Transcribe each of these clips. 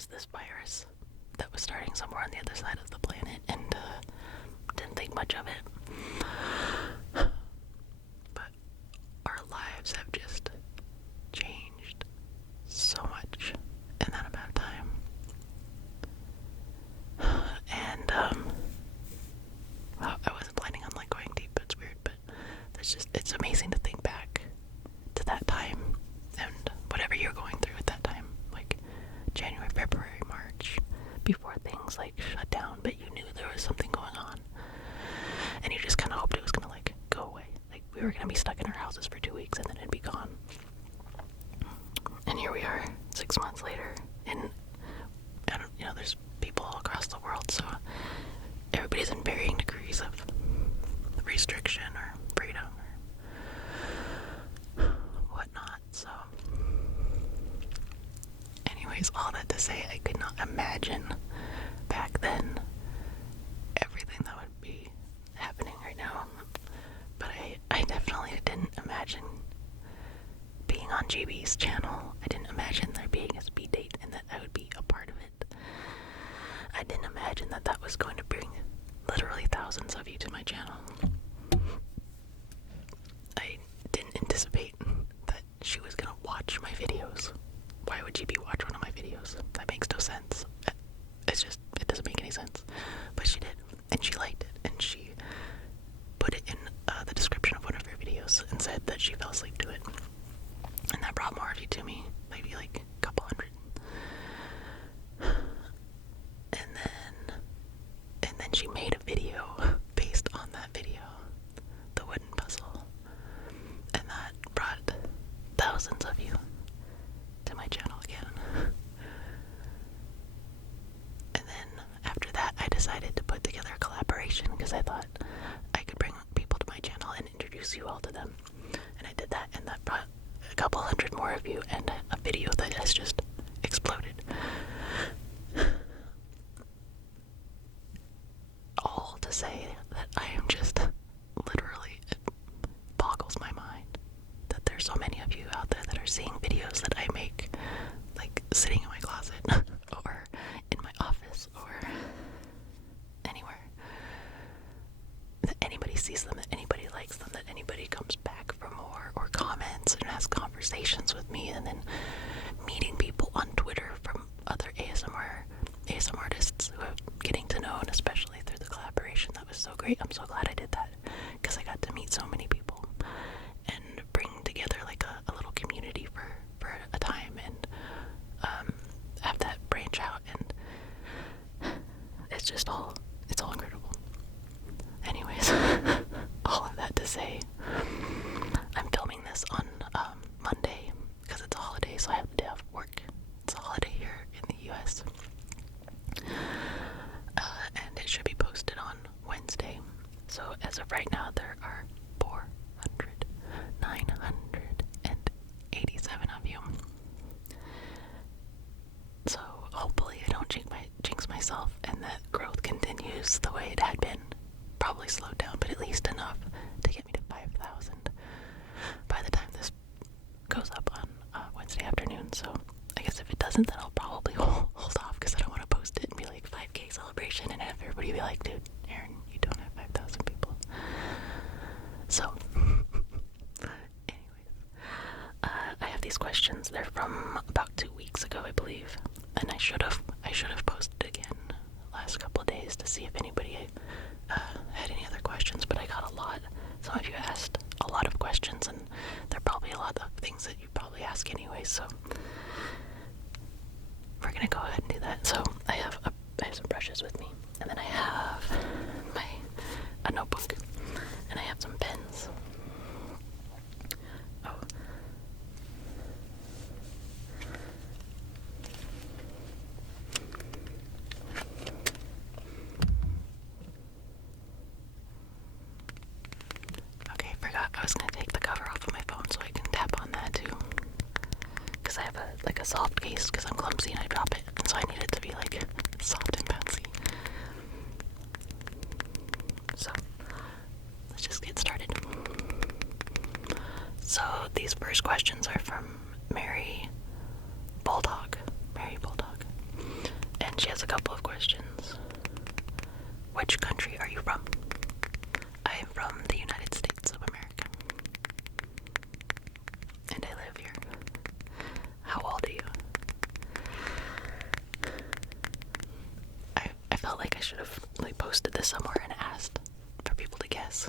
was this virus that was starting somewhere on the other side of the planet, and didn't think much of it. But our lives have just changed so much in that amount of time. And well, I wasn't planning on like going deep, it's weird, but it's amazing to think back to that time and whatever you're going through at that time, like January, February, March, before things like shut down, but you knew there was something going on, and you just kind of hoped it was gonna like go away. Like we were gonna be stuck in our houses for 2 weeks and then it'd be gone. And here we are, 6 months later, and there's people all across the world, so everybody's in varying degrees of restriction or freedom or whatnot. So anyways, all that to say, I could not imagine back then everything that would be happening right now. But I definitely didn't imagine being on JB's channel. I didn't imagine there being a speed date and that I would be a part of it. I didn't imagine that that was going to bring literally thousands of you to my channel. I didn't anticipate that she was gonna watch my videos. Why would GB watch one of my videos? That makes no sense. It doesn't make any sense. But she did, and she liked it, and she put it in the description of one of her videos and said that she fell asleep to it. And that brought more of you to me, maybe like a couple hundred. And then she made a video based on that video, the wooden puzzle, and that brought thousands of you to my channel again. And then after that, I decided to put together a collaboration because I thought I could bring people to my channel and introduce you all to them. And I did that, and that brought a couple hundred more of you and a video that has just exploded. All to say that I am just literally, it boggles my mind that there's so many of you out there that are seeing videos that I make, like sitting in my closet or in my office or anywhere, that anybody sees them, that anybody likes them, that anybody comes back for more or comments and has conversations with me, and then meeting people on Twitter from other ASM artists who I'm getting to know, and especially through the collaboration. That was so great. I'm so glad I did that because I got to meet so many people and bring together like a little community for a time, and have that branch out, and it's all incredible. Anyways, all of that to say, I'm filming this on Monday because it's a holiday, so I have the day off work. It's a holiday here in the US. And it should be posted on Wednesday. So as of right now, there are 987 of you. So hopefully I don't jinx myself and that growth continues the way it had been. Probably slowed down, but at least enough to get me to 5,000 by the time this goes up on Wednesday afternoon. So I guess if it doesn't, then I'll probably hold off because I don't want to post it and be like 5K celebration and have everybody be like, dude, Aaron, you don't have 5,000 people. So anyways, I have these questions. They're from about 2 weeks ago, I believe, and I should have posted again the last couple of days to see if anybody had any other questions, but I got a lot. Some of you asked a lot of questions, and there are probably a lot of things that you probably ask anyway, so we're gonna go ahead and do that. So I have some brushes with me, and then I have a notebook, and I have some pens. Oh. Okay, I forgot I was gonna take the cover off of my phone so I can tap on that too. Because I have a soft case because I'm clumsy and I drop it, and so I need it to be like soft and bouncy. So let's just get started. So these first questions are from Mary Bulldog. was a couple of questions. Which country are you from? I am from the United States of America. And I live here. How old are you? I felt like I should have posted this somewhere and asked for people to guess.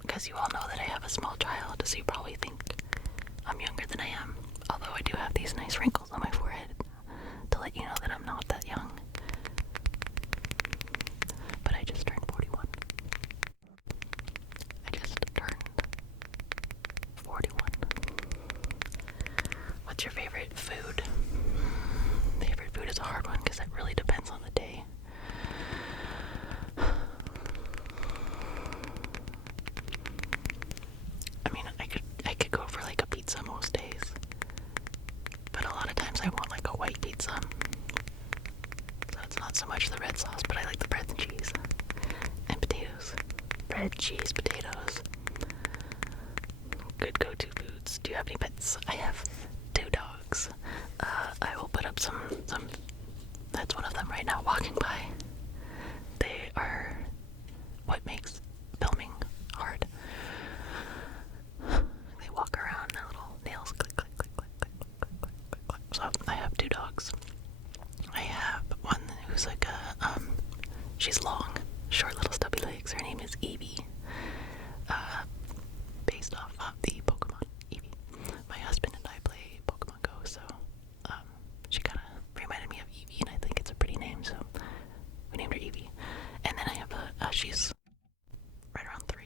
Because you all know that I have a small child, so you probably think I'm younger than I am. Although I do have these nice wrinkles on my forehead to let you know that I'm not that young. But I just turned 41. I just turned 41. What's your favorite food? Favorite food is a hard one because it really depends on the day. I mean, I could go for like a pizza most days. But a lot of times I want like a white pizza. So it's not so much the red sauce, but I like the bread and cheese. And potatoes. Bread, cheese, potatoes. Good go-to foods. Do you have any pets? I have 2 dogs. I will put up some, that's one of them right now walking by. They are what makes filming hard. They walk around, their little nails click, click, click, click, click, click, click, click, click. So I have 2 dogs. I have one who's like she's long, short little stubby legs. Her name is Evie. Based off of the Pokemon Eevee. My husband and I play Pokemon Go, so she kind of reminded me of Eevee, and I think it's a pretty name, so we named her Eevee. And then I have she's right around 3.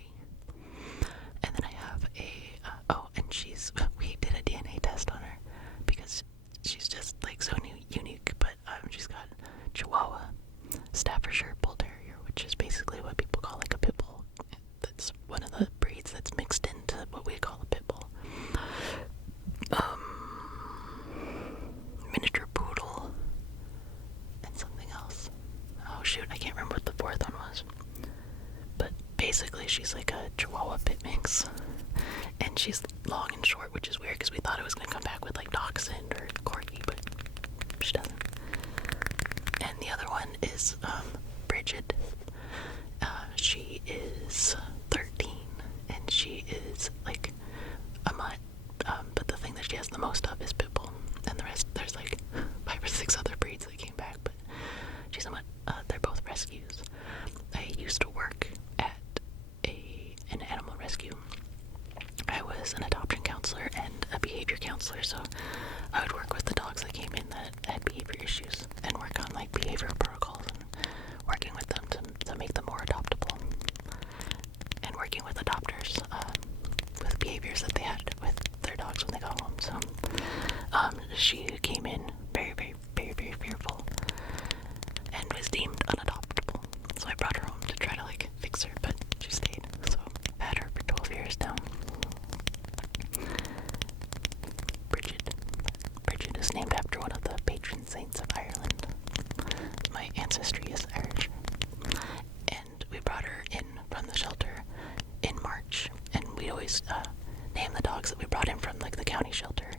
And then I have we did a DNA test on her because she's just like so unique, but she's got Chihuahua, Staffordshire Bull Terrier, which is basically what people call like a pit bull. That's one of the breeds that's mixed into what we call a pit bull. Miniature poodle, and something else. Oh shoot, I can't remember what the 4th one was. But basically she's like a Chihuahua pit mix. And she's long and short, which is weird because we thought it was going to come back with like Dachshund or Corgi, but she doesn't. And the other one is Bridget. She is 13, and she is like a mutt. But the thing that she has the most of is Pitbull, and the rest, there's like 5 or 6 other breeds that came back, but she's a mutt. They're both rescues. I used to work at an animal rescue. I was an adoption counselor and a behavior counselor, so I would work with the dogs that came in that had behavior issues and work on like behavioral protocols and working with them to make them more adoptable, and working with adopters with behaviors that they had with their dogs when they got home. So she came in very, very, very, very fearful and was deemed unadoptable. So I brought her home to try to like fix her, but she stayed. So I've had her for 12 years now. Bridget is named after one of the patron saints of Ireland. My ancestry is Irish. And we brought her in from the shelter in March, and we always name the dogs that we brought in from like the county shelter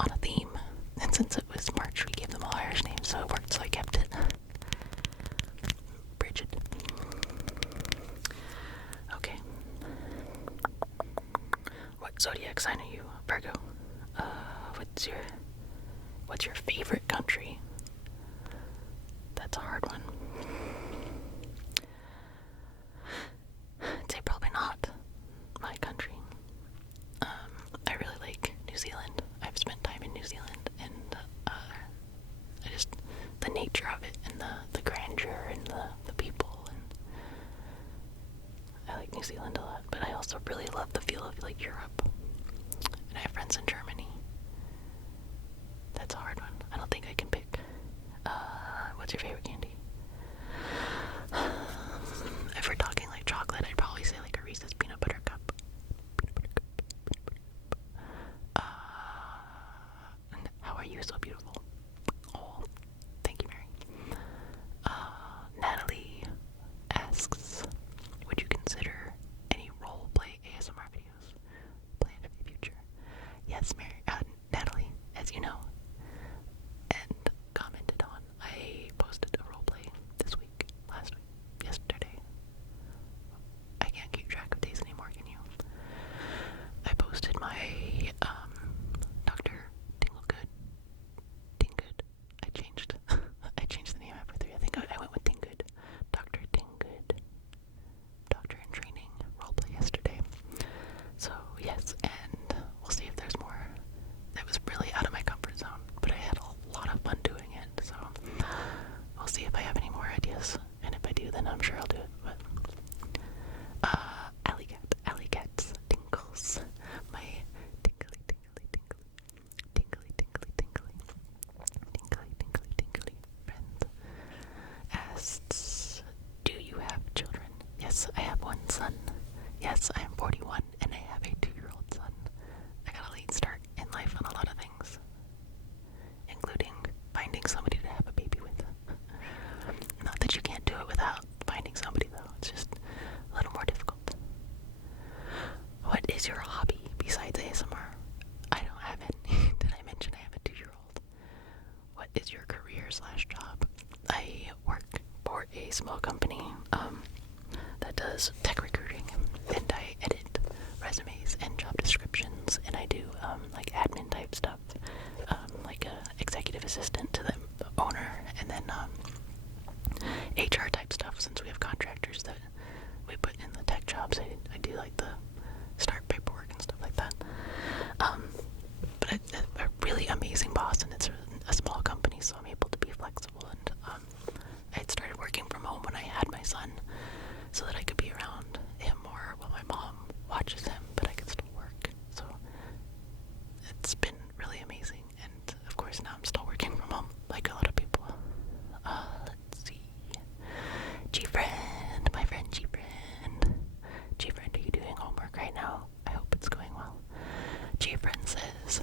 on a theme. And since it was March, we gave them all Irish names, so it worked, so I kept it. Bridget. Okay. What zodiac sign are you? Virgo. What's your favorite country? That's a hard one. I'd say probably not my country. I really like New Zealand. I've spent time in New Zealand, and the nature of it, and the grandeur, and the people, and I like New Zealand a lot, but I also really love the feel of like Europe. And I have friends in Germany. That's a hard one. I don't think I can pick. What's your favorite candy? If we're talking like chocolate, I'd probably say like a Reese's peanut butter cup. How are you so beautiful? Oh, thank you, Mary. Natalie asks, would you consider any role play ASMR videos planned for the future? Yes, Mary, Natalie, as you know, and commented on, I is your career slash job. I work for a small company that does tech recruiting, and I edit resumes and job descriptions, and I do like admin type stuff, like a executive assistant to the owner, and then HR type stuff. Since we have contractors that we put in the tech jobs, I do like the start paperwork and stuff like that. But a really amazing boss, and it's a small company, so I'm able to be flexible. And I had started working from home when I had my son, so that I could be around him more while my mom watches him, but I could still work. So it's been really amazing, and of course now I'm still working from home, like a lot of people. Let's see. G-Friend, my friend G-Friend. G-Friend, are you doing homework right now? I hope it's going well. G-Friend says,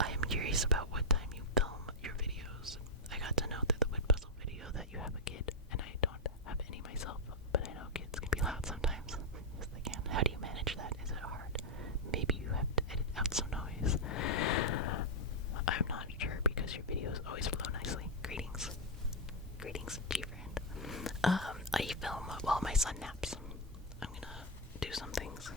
I am curious about what time you film your videos. I got to know through the wood puzzle video that you have a kid, and I don't have any myself, but I know kids can be loud sometimes. Yes, they can. How do you manage that? Is it hard? Maybe you have to edit out some noise. I'm not sure because your videos always flow nicely. Greetings. Greetings, G-Friend. I film while my son naps. I'm gonna do some things.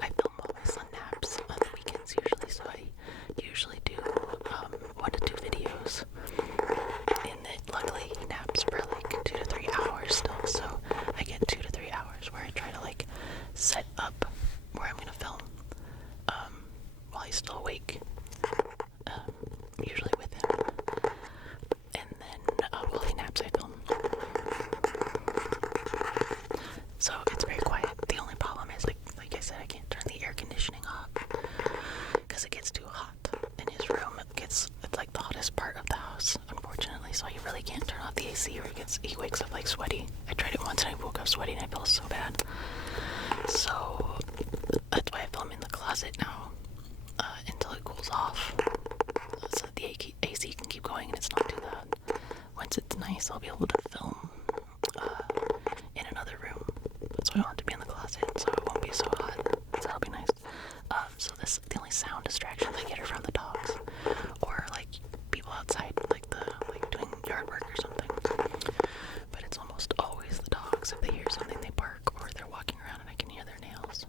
I film while my son naps on the weekends usually, so I usually do 1 to 2 videos. And then luckily he naps for like 2 to 3 hours still, so I get 2 to 3 hours where I try to like set up where I'm gonna film while he's still awake, usually with him. And then while he naps I film. So it's very quiet. The only problem is, like I said, I can't turn the air conditioning off because it gets too hot in his room. It's like the hottest part of the house, unfortunately. So you really can't turn off the AC, or he wakes up like sweaty. I tried it once and I woke up sweaty and I felt so bad. So that's why I film in the closet now until it cools off, so that the AC can keep going and it's not too loud. Once it's nice, I'll be able to film in another room. That's why I want it to be in the closet, so it won't be so hot. So that'll be nice. So the only sound distractions I get are from the dogs, or like people outside, like doing yard work or something. But it's almost always the dogs. If they hear something, they bark, or they're walking around and I can hear their nails.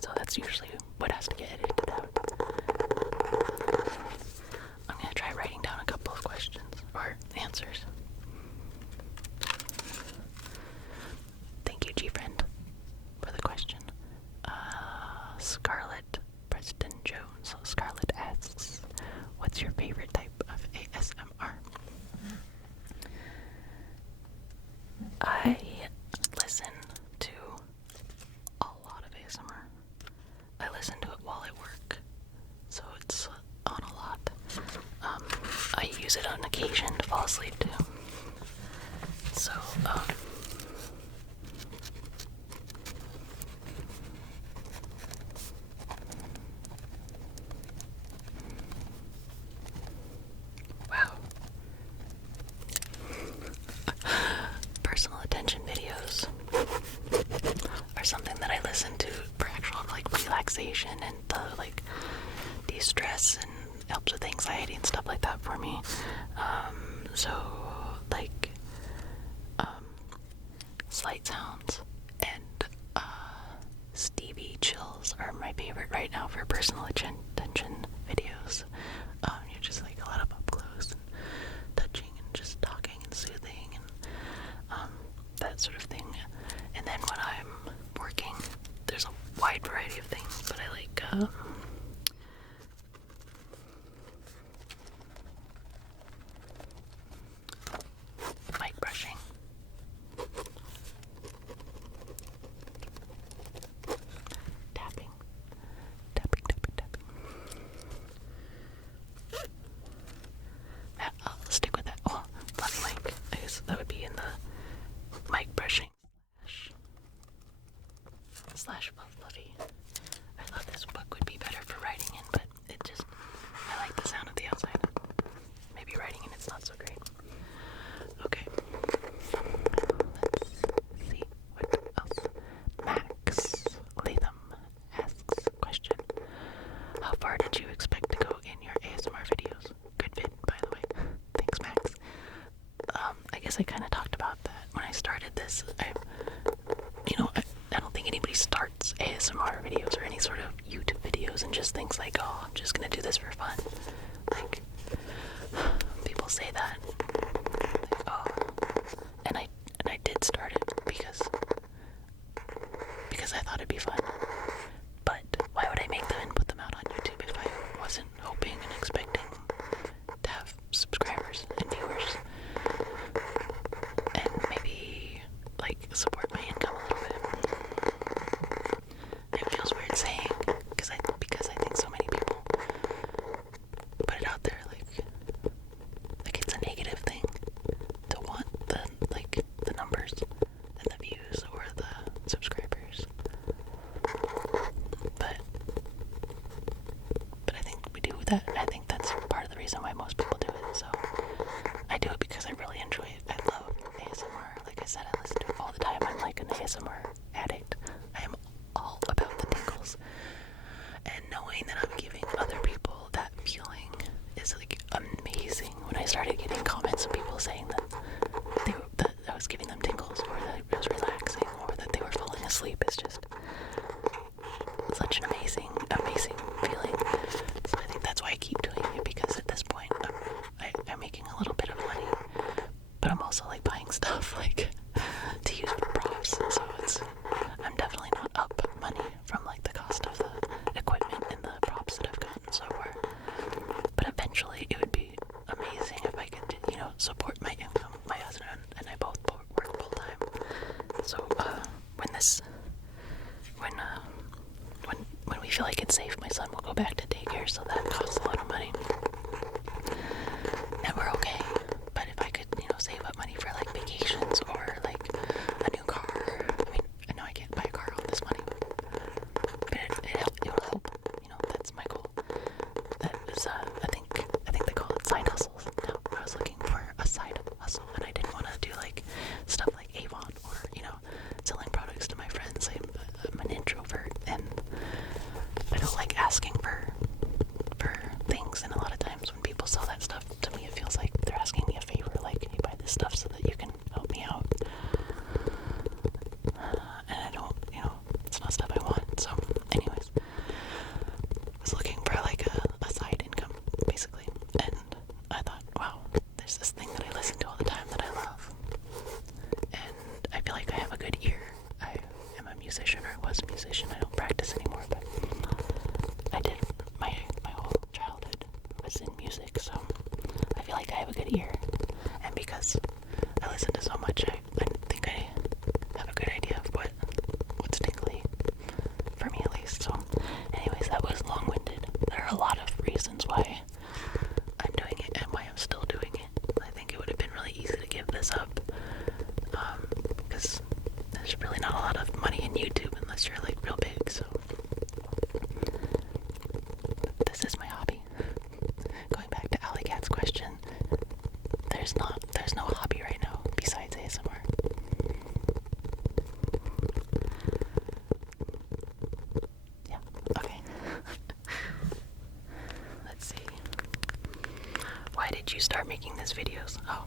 So that's usually what has to get edited out. I'm gonna try writing down a couple of questions or answers. Thank you, G-Friend, for the question. Scarlett Preston Jones. Scarlett asks, what's your favorite type of ASMR? I listen to a lot of ASMR. I listen to it while I work, so it's on a lot. I use it on occasion to fall asleep too. So, wow. Personal attention videos are something that I listen to for actual like relaxation and like de-stress, and helps with anxiety and stuff like that for me. So like slight sounds and Stevie chills are my favorite right now for personal attention videos. You're just like a lot of up close and touching and just talking and soothing and that sort of thing. And then when I'm working, there's a wide variety of things, but I like mic brushing. Tapping. Tapping, tapping, tapping. I'll stick with that. Oh, fluffy mic. I guess that would be in the mic brushing slash fluffy. I love this book would be better thinks like, oh, I'm just gonna do this for fun. Like, people say that. Like, oh, and I did start it because I thought it'd be fun. But why would I make them and put them out on YouTube if I wasn't hoping and expecting to have subscribers and viewers? And maybe, like, support my income a little bit. It feels weird saying, because I think so many people put it out there, like it's a negative thing to want the numbers and the views or the subscribers. But I think we do that. I think that's part of the reason why most people do it. So I do it because I really enjoy it. I love ASMR. Like I said, I listen to it all the time. I'm like an ASMR addict. I am all about the tingles. And knowing that I'm giving other people that feeling is like amazing. When I started getting comments of people saying that I was giving them tingles, or that it was relaxing, or that they were falling asleep, it's just such an amazing feeling. So I think that's why I keep doing it, because at this point I'm making a little bit of money, but I'm also like buying stuff like to use for props. So I'm definitely not up money from like the cost of the equipment and the props that I've gotten so far. But eventually it would be amazing if I could, support my income. My husband and I both work full time. So when we feel like it's safe, my son will go back to daycare, so that costs a lot of money. And we're okay. But if I could, save up money for like vacations or like a new car. I mean, I know I can't buy a car on this money, but it will help. That's my goal. That is, I think they call it side hustles. Now, I was looking for a side hustle, and I didn't want to do like stuff like Avon or selling products to my friends. I'm an introvert, and I don't like asking for things. And a lot of times when people sell that stuff to me, it feels like they're asking me a favor, like, hey, buy this stuff so that you can help me out. And I don't, it's not stuff I want. So, anyways, I was looking for like a side income, basically. And I thought, wow, there's this thing that I listen to all the time that I love. And I feel like I have a good ear. I am a musician, or was a musician. I don't practice anymore, but I did. My whole childhood was in music, so I feel like I have a good ear. And because I listen to so much, I think I have a good idea of what's tingly, for me at least. So anyways, that was long-winded. There are a lot of reasons why I'm doing it and why I'm still doing it. I think it would have been really easy to give this up, because there's really not a lot of money in YouTube unless you're like real big. So this is my hobby. Going back to Alley Cat's question, there's no hobby right now besides ASMR. Yeah, okay. Let's see. Why did you start making these videos? Oh,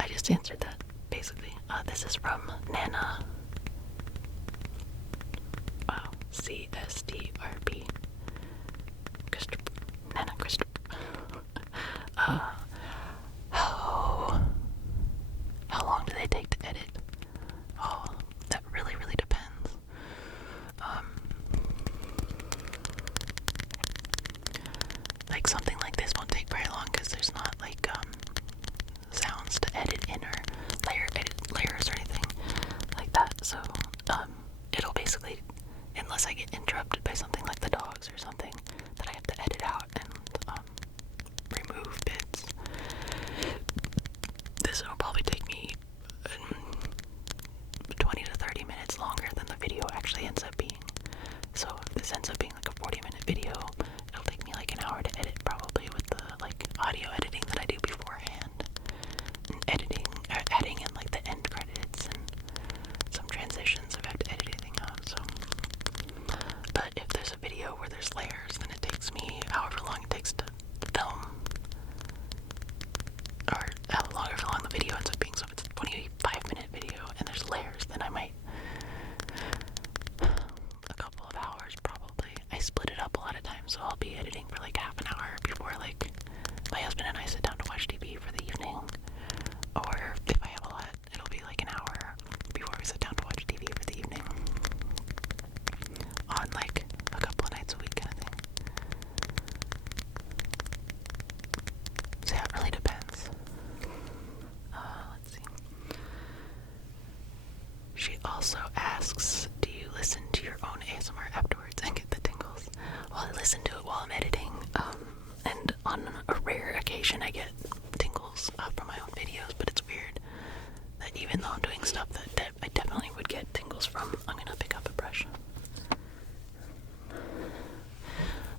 I just answered that, basically. This is from Nana. Wow, CSTRB. Nana Christopher. How long do they take to edit? Oh, that really depends. Like something like this won't take very long because there's not like sounds to edit in or layers or anything like that. So it'll basically, unless I get interrupted by something like the dogs or something that I have to edit out and remove bits, this will probably take me 20 to 30 minutes longer than the video actually ends up being. So if this ends up being like a 40-minute video, it'll take me like an hour to edit, probably, with the like audio editing that I do beforehand, and adding in like the end credits and some transitions if I have to edit anything out. So, but if there's a video where there's layers, then it takes me however long it takes to film, or however long the video ends up being. So if it's a 25-minute video and there's layers, then I might a couple of hours probably. I split it up a lot of times so I'll be editing for like half an hour before like my husband and I sit down to watch TV for the evening. Or if I have a lot, it'll be like an hour before we sit down to watch TV for the evening. On like a couple of nights a week kind of thing. So yeah, it really depends. Let's see. She also asks, do you listen to your own ASMR afterwards and get the tingles? Well, I listen to it while I'm editing, and on a rare occasion I get tingles from my own videos, but it's weird that even though I'm doing stuff that I definitely would get tingles from, I'm gonna pick up a brush.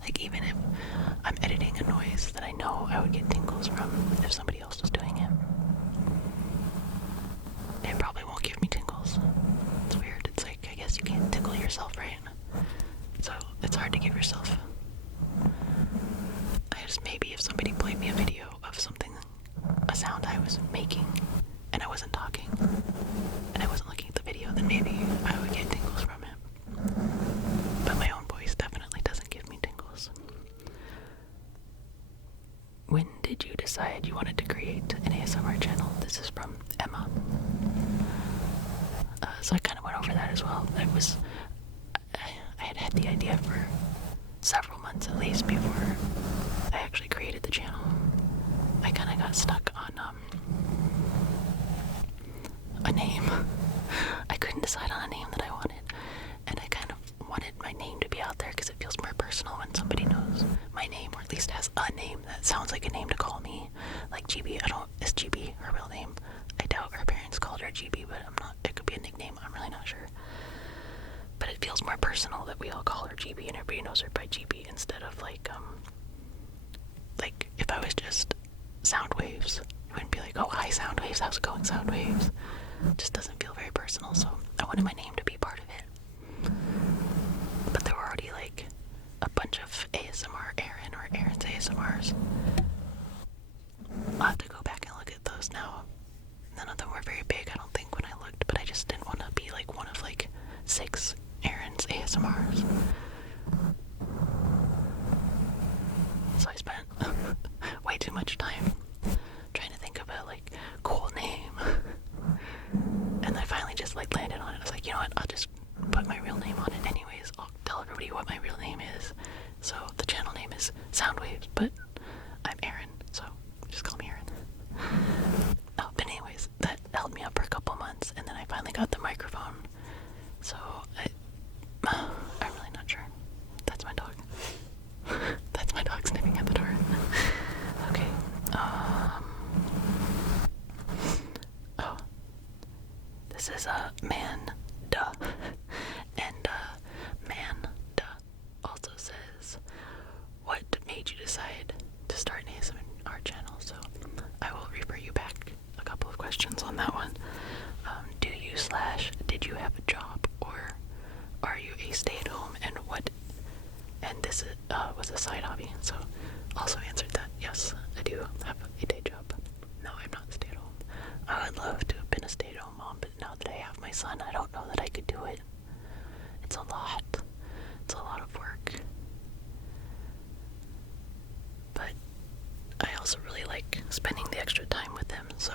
Like, even if I'm editing a noise that I know I would get tingles from if somebody else was doing it, it probably won't give me tingles. It's weird. It's like, I guess you can't tickle yourself, right? So it's hard to give yourself. I just, maybe if somebody played me a video of something, a sound I was making, and I wasn't talking, and I wasn't looking at the video, then maybe I would get tingles from it. But my own voice definitely doesn't give me tingles. When did you decide you wanted to create an ASMR channel? This is from Emma. So I kind of went over that as well. I had had the idea for several months at least before I actually created the channel. I kind of got stuck on a name. I couldn't decide on a name that I wanted, and I kind of wanted my name to be out there because it feels more personal when somebody knows my name, or at least has a name that sounds like a name to call me. Like GB, is GB her real name? I doubt her parents called her GB, but it could be a nickname, I'm really not sure. But it feels more personal that we all call her GB and everybody knows her by GB instead of like if I was just Soundwaves, you wouldn't be like, oh, hi Soundwaves, how's it going, Soundwaves? It just doesn't feel very personal, so I wanted my name to be part of it. But there were already like a bunch of ASMR Aaron or Aaron's ASMRs. I'll have to go back and look at those now. None of them were very big, I don't think, when I looked, but I just didn't want to be like one of like 6 Aaron's ASMRs. So I spent way too much time trying to think of a like cool name. And I finally just like landed on it. I was like, you know what, I'll just put my real name on it anyways. I'll tell everybody what my real name is. So the channel name is Soundwaves, but I'm Aaron, so just call me Aaron. Oh, but anyways, that held me up for a couple months, and then I finally got the microphone. So I'm really not sure. That's my dog. That's my dog sniffing at the door. Okay. Oh. This is Manda. And Manda also says, what made you decide to start an ASMR channel? So I will refer you back a couple of questions on that one. Did you have a job, or are you a stay-at-home, and this was a side hobby? So also answered that, yes, I do have a day job. No, I'm not a stay-at-home. I would love to have been a stay-at-home mom, but now that I have my son, I don't know that I could do it. It's a lot. It's a lot of work. But I also really like spending the extra time with him, so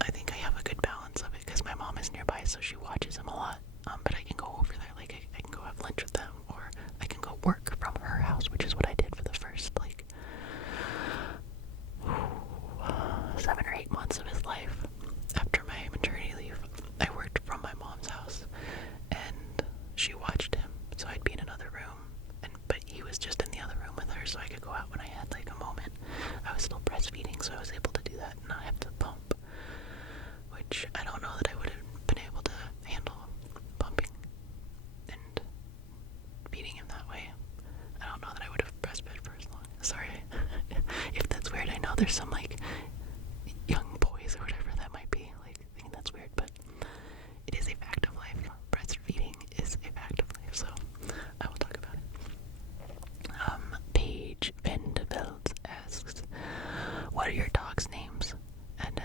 I think I have a good balance of it because my mom is nearby, so she watches him a lot. But I can go over there, like I can go have lunch with them, or I can go work from her house, which is what I did for the first 7 or 8 months of his life. After my maternity leave, I worked from my mom's house, and she watched him, so I'd be in another room, but he was just in the other room with her, so I could go out when I had like a moment. I was still breastfeeding, so I was able to do that and not have to pump, which I don't know that I would have been able to handle pumping and feeding him that way. I don't know that I would have breastfed for as long. Sorry if that's weird. I know there's some like young boys or whatever that might be like thinking that's weird, but it is a fact of life. Breastfeeding is a fact of life, so I will talk about it. Paige Vendeveld asks, what are your dog's names? And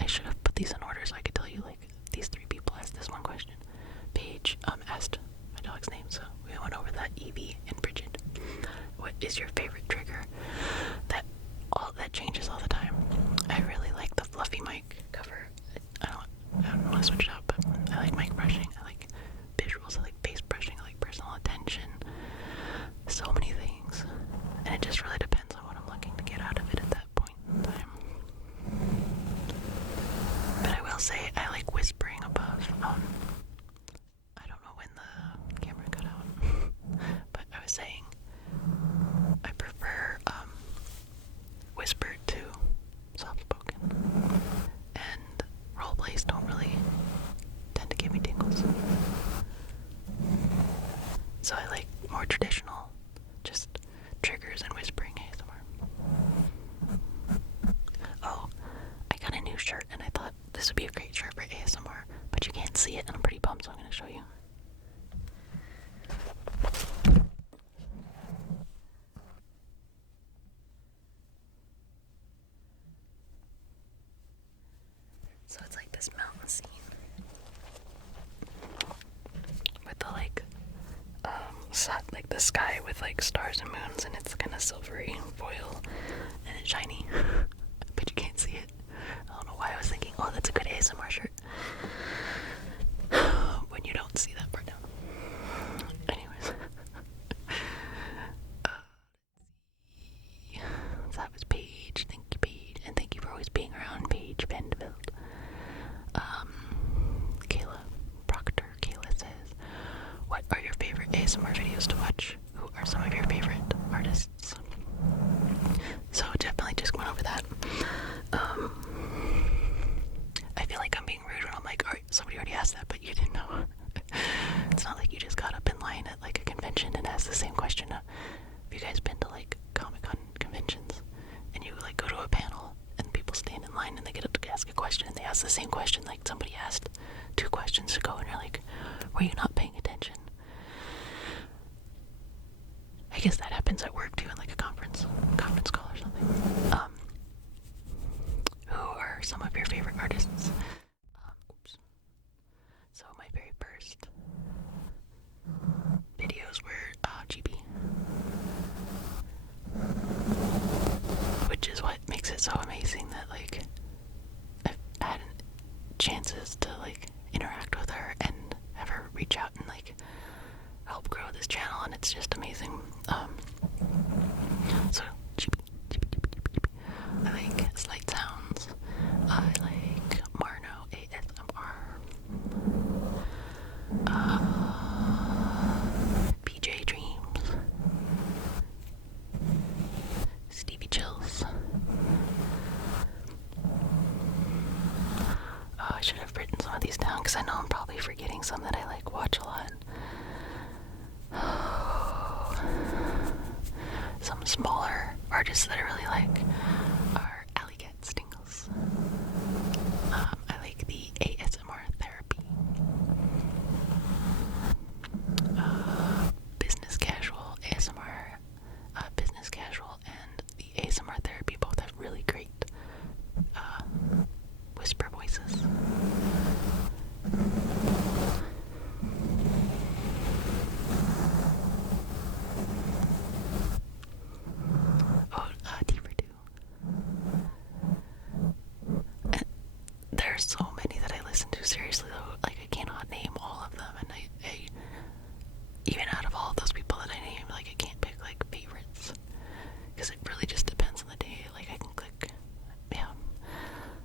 I should have put these in order so I could tell you, like, these 3 people asked this one question. Paige asked my dog's name, so we went over that, Evie and Bridget. is your favorite trigger? That changes all the time. I really like the fluffy mic cover. I don't want to switch it up, but I like mic brushing. I like visuals. I like face brushing. I like personal attention. So many things, and it just really depends on what I'm looking to get out of it at that point in time. But I will say I like whispering above. I don't know when the camera cut out, but I was saying I prefer whispered to soft spoken, and role plays don't really tend to give me tingles. So I like more traditional, just triggers and whispering ASMR. Oh, I got a new shirt and I thought this would be a great shirt for ASMR, but you can't see it and I'm pretty bummed, so I'm going to show you. So it's like this mountain scene with the like the sky with like stars and moons, and it's kind of silvery foil and it's shiny, but you can't see it. I don't know why I was thinking, oh, that's a good ASMR shirt when you don't see that part down. Anyways, so that was Paige. Thank you, Paige, and thank you for always being around, Paige Vanderbilt. Kayla says, what are your favorite ASMR videos to watch? Who are some of your favorite artists? So definitely just went over that. I feel like I'm being rude when I'm like, alright, somebody already asked that, but you didn't know. It's not like you just got up in line at like a convention and asked the same question. Have you guys been to like Comic-Con conventions and you like go to a panel and people stand in line and they get up to ask a question and they ask the same question like somebody asked 2 questions ago, and you're like, were you not paying attention? I guess that happens at work too, in like a conference call or something. Who are some of your favorite artists? So my very first videos were GB, which is what makes it so amazing that like I've had chances to like interact with her and have her reach out and like help grow this channel, and it's just amazing. So I like Slight Sounds. I like Marno ASMR. PJ Dreams. Stevie Chills. Oh, I should have written some of these down because I know I'm probably forgetting some that I like watch a lot. Some smaller artists that I really like are Alley Cat Stingles. I like the ASMR Therapy. Business Casual ASMR. Business Casual and the ASMR Therapy both have really great whisper voices. Deeper too. And there's so many that I listen to, seriously though, like I cannot name all of them, and I even out of all of those people that I named, like I can't pick like favorites, because it really just depends on the day. Like I can click, yeah,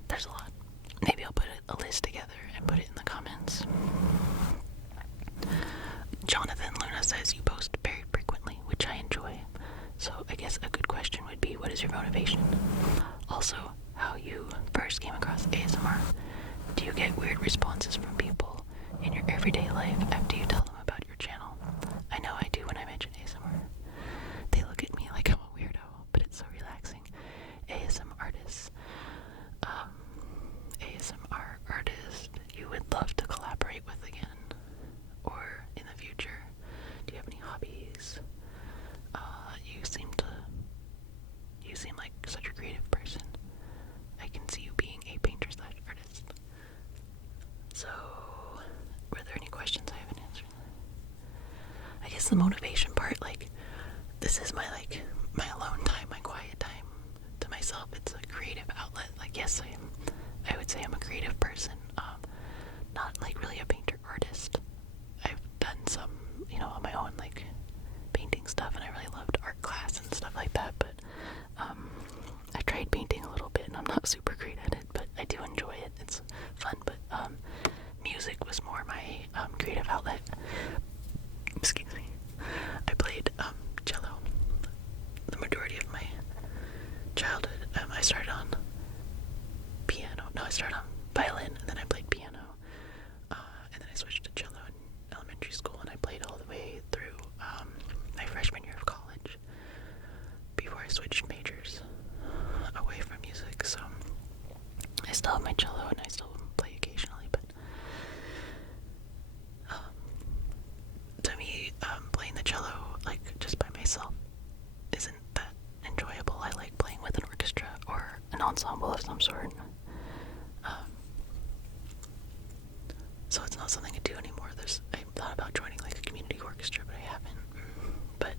there's a lot. Maybe I'll put a list together and put it in the comments. Jonathan Luna says you post very frequently, which I enjoy. So I guess a good question would be, what is your motivation? Also, how you first came across ASMR. Do you get weird responses from people in your everyday life after you tell them about your channel? I know I do when I mention ASMR. They look at me like I'm a weirdo, but it's so relaxing. ASMR artists. ASMR artist you would love to collaborate with again, or in the future. Do you have any hobbies? You seem like such a creative person. I can see you being a painter/artist. So, were there any questions I haven't answered? I guess the motivation part, like, this is my my alone time, my quiet time to myself. It's a creative outlet. Like, yes, I would say I'm a creative person. Not like really a painter artist. I've done some, on my own, like painting stuff, and I really loved art class and stuff like that, but I tried painting a little bit, and I'm not super great at it, but I do enjoy it. It's fun, but music was more my creative outlet. Excuse me. I played cello the majority of my childhood. I started on piano. No, I started on violin, and then I played piano, and then I switched to cello in elementary school, and I played all the way through my freshman year of college before I switched majors away from music. So I still have my cello, and I still play occasionally, but to me, playing the cello, like, just by myself isn't that enjoyable. I like playing with an orchestra or an ensemble of some sort. So it's not something I do anymore. I thought about joining like a community orchestra, but I haven't. But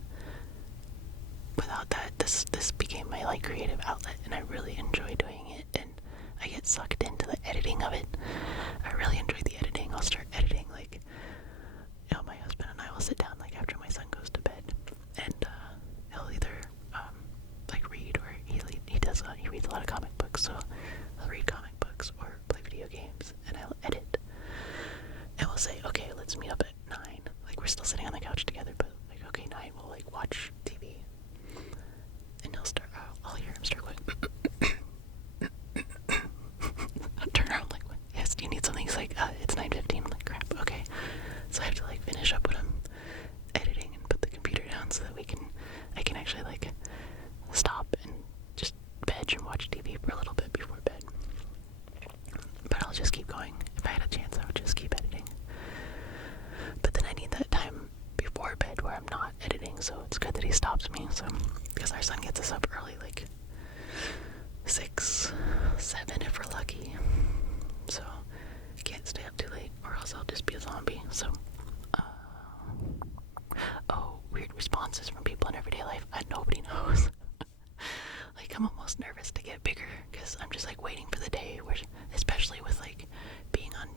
without that, this became my like creative outlet, and I really enjoy doing it, and I get sucked into the editing of it. I really enjoy the editing. I'll start editing, like, my husband and I will sit down like after my son goes to bed, and he'll either like read, or he reads a lot of comic books, so he'll read comic books or play video games, and I'll edit. And we'll say, okay, let's meet up at 9. Like, we're still sitting on the couch together, but like, okay, 9, we'll like watch TV. And he'll start, I'll hear him start going, I'll turn around like, what? Yes, do you need something? He's like, it's 9:15. I'm like, crap, okay. So I have to like finish up what I'm editing and put the computer down so that I can actually like stop and just veg and watch TV for a little bit before bed. But I'll just keep going. If I had a chance, I would just keep editing. But then I need that time before bed where I'm not editing, so it's good that he stops me. So, because our son gets us up early, like 6, 7 if we're lucky. So, can't stay up too late, or else I'll just be a zombie. So, weird responses from people in everyday life. Nobody knows. Like, I'm almost nervous to get bigger, because I'm just like waiting for the day where, especially with like being on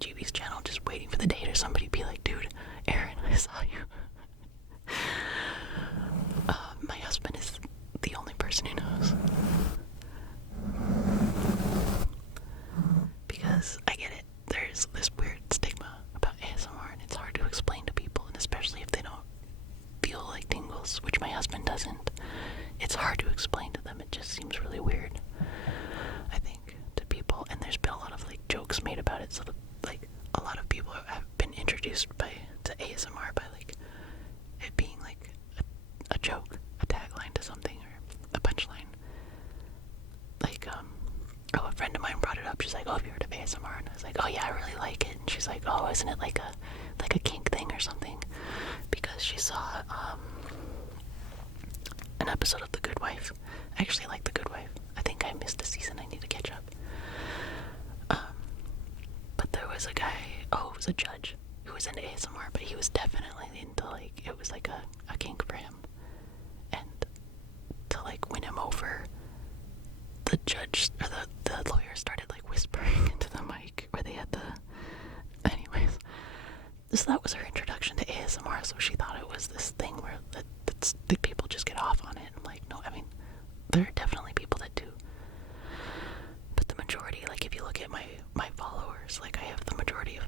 GB's channel, just waiting for the day to somebody be like, dude, Aaron, I saw you. My husband is the only person who knows, because I get it. There's this weird stigma about ASMR, and it's hard to explain to people, and especially if they don't feel like tingles, which my husband doesn't. It's hard to explain to them. It just seems really weird, I think, to people. And there's been a lot of like jokes made about it. So like a lot of people have been introduced to ASMR by like it being like a joke, a tagline to something, or a punchline. Like a friend of mine brought it up. She's like, "Oh, have you heard of ASMR?" And I was like, "Oh yeah, I really like it." And she's like, "Oh, isn't it like a kink thing or something?" Because she saw an episode of The Good Wife. I actually like The Good Wife. I think I missed a season. I need to catch up. But there was a guy, it was a judge who was into ASMR, but he was definitely into like, it was like a kink for him. And to like win him over, the judge, or the lawyer started like whispering into the mic where they had anyways. So that was her introduction to ASMR, so she thought it was this thing where the people just get off on it. I'm like, no, I mean, there are definitely people that do. But the majority, like if you look at my followers, like I have the majority of,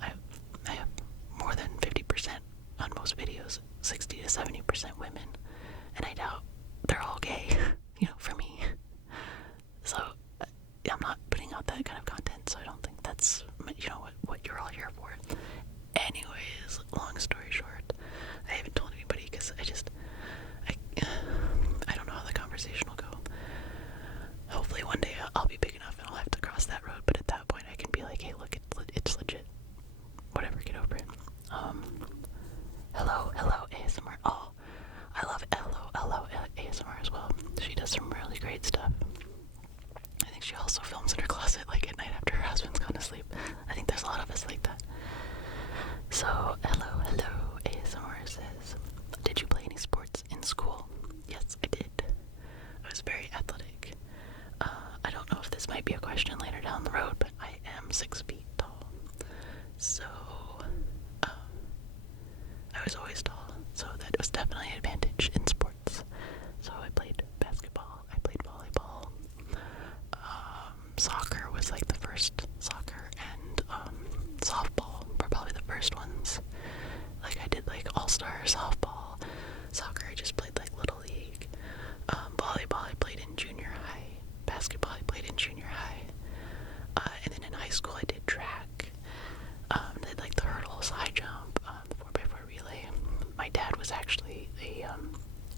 I have more than 50% on most videos, 60 to 70% women, and I doubt they're all gay, for me. So I'm not putting out that kind of content, so I don't think that's, what you're all here for. Anyways, long story short, I haven't told anybody because I don't know how the conversation will go. Hopefully one day I'll be big enough and I'll have to cross that road, but at that point I can be like, hey, look, it's legit. Whatever, get over it. Hello, ASMR. Oh, I love hello, ASMR as well. She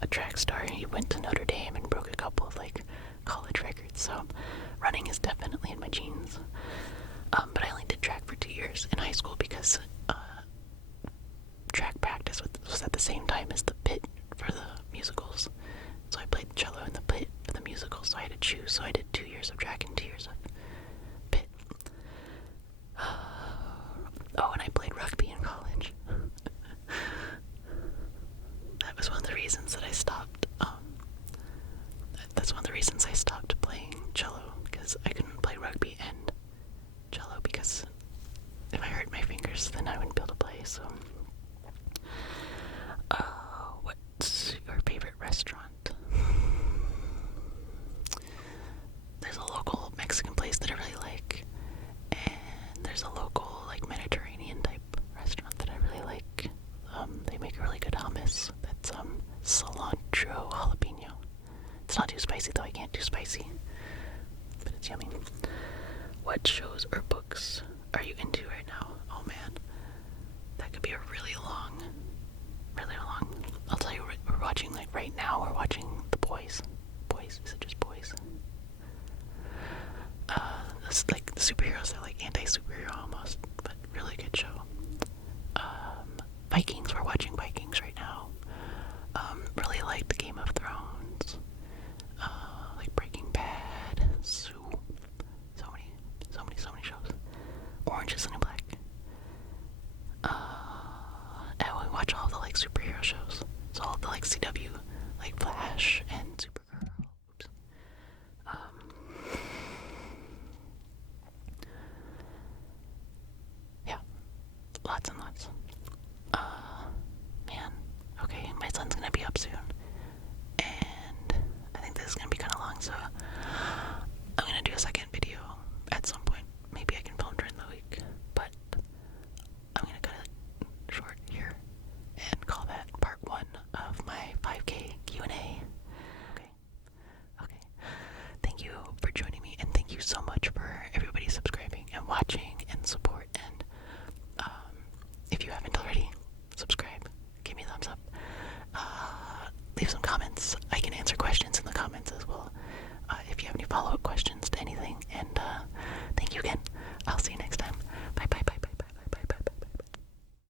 a track star. He went to Notre Dame and broke a couple of like college records. So running is definitely in my genes. But I only did track for 2 years in high school because track practice was at the same time as the pit for the musicals. So I played cello in the pit for the musicals, so I had to choose. So I did 2 years of track and 2 years of pit. Oh, and I played rugby in college. That was one of the reasons that I stopped. That's one of the reasons I stopped playing cello, because I couldn't play rugby and cello, because if I hurt my fingers, then I wouldn't be able to play. So, what's your favorite restaurant? There's a local Mexican place that I really like, and there's a local like Mediterranean type restaurant that I really like. They make a really good hummus that's cilantro jalapeno. It's not too spicy though, I can't do spicy, but it's yummy. What shows or books are you into right now? Oh man, that could be a really long. I'll tell you, we're watching like right now. We're watching The Boys. Boys? Is it just Boys? It's like the superheroes are like anti-superhero almost, but really good show. Vikings. We're watching Vikings right now. Really like the Game of Thrones. Like Breaking Bad. So many shows. Orange is the New Black. And we watch all the like superhero shows. So all the like CW, like Flash and Supergirl. Oops. Yeah, lots and lots. Man, okay, my son's gonna be up soon, and I think this is gonna be kind of long, so I'm gonna do a second video at some point. Maybe I can film during the week, but I'm gonna cut it short here and call that part 1 of my 5K Q&A. Okay. Thank you for joining me, and thank you so much for everybody subscribing and watching and support. And if you haven't already, subscribe, give me a thumbs up, leave some comments. I can answer questions in the comments as well. If you have any follow-up